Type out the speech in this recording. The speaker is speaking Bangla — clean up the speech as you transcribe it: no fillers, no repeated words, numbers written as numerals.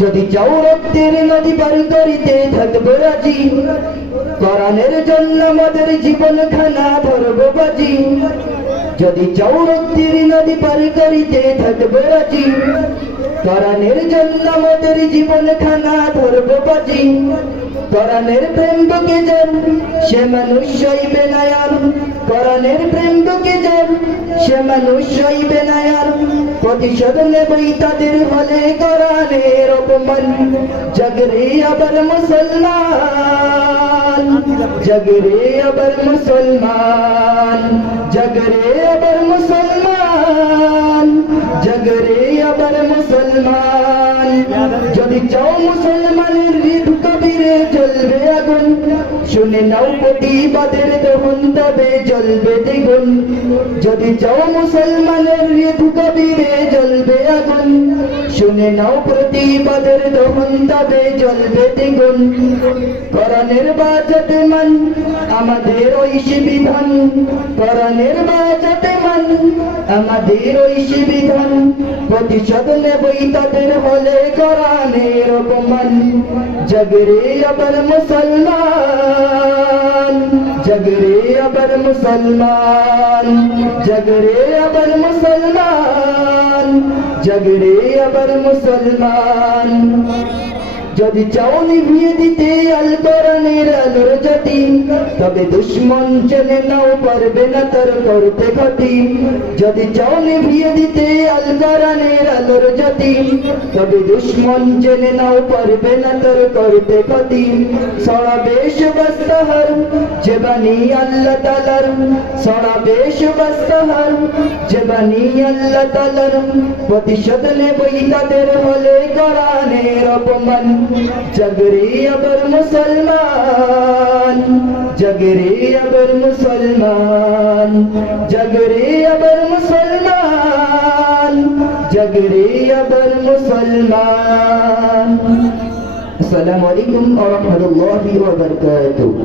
যদি চাও রক্তের নদী পার করিতে থাকবো রাজি, কোরআনের জন্য আমাদের জীবন খানা ধরবো বাজি। যদি চাও রক্তের নদী পার করিতে থাকবো রাজি, কোরআনের জন্য আমাদের জীবন খানা ধরবো বাজি। কোরআনের প্রেম বুকে যার সে মানুষ সইবে না আর, কোরআনের প্রেম বুকে যার সে মানুষ সইবে না আর। প্রতিশোধ নেবই তাদের হলে কোরআনের অপমান। জাগরে আবার মুসলমান, জাগরে আবার মুসলমান, জাগরে আবার মুসলমান, জাগরে আবার মুসলমান। যদি চাও মুসলমানের হৃদ কবিরে জ্বলবে আগুন, শুনে নাও প্রতিবাদের দহন তবে জ্বলবে দ্বিগুণ। যদি চাও মুসলমানের হৃদ কবিরে জ্বলবে আগুন, শুনে নাও প্রতিবাদের দহন তবে জ্বলবে দ্বিগুণ। কোরআনের বাজাতে মান আমাদের ঐশী বিধান, কোরআনের বাজাতে মান আমাদের ঐশী বিধান। প্রতিশোধ নেবই তাদের হলে কোরআনের অপমান। জাগরে আবার মুসলমান, জাগরে আবার মুসলমান, জাগরে আবার মুসলমান, জাগরে আবার মুসলমান। যদি চাও নিভিয়ে দিতে আল কোরআনের আলোর জ্যোতি, তবে দুশ্মন জেনে নাও পারবে না তার করতে ক্ষতি। যদি চাও নিভিয়ে দিতে আল কোরআনের আলোর জ্যোতি, তবে দুশ্মন জেনে নাও পারবে না তার করতে ক্ষতি। ছড়াবে সুবাস্তাহার যে বাণী আল্লাহ তাআলার, ছড়াবে সুবাস্তাহার যে বাণী আল্লাহ তাআলার। প্রতিশোধ নেবই তাদের হলে কোরআনের অপমান। জাগরে আবার মুসলমান, জাগরে আবার মুসলমান, জাগরে আবার মুসলমান, জাগরে আবার মুসলমান। আসসালামু আলাইকুম ওয়া রাহমাতুল্লাহি ওয়া বারাকাতুহু।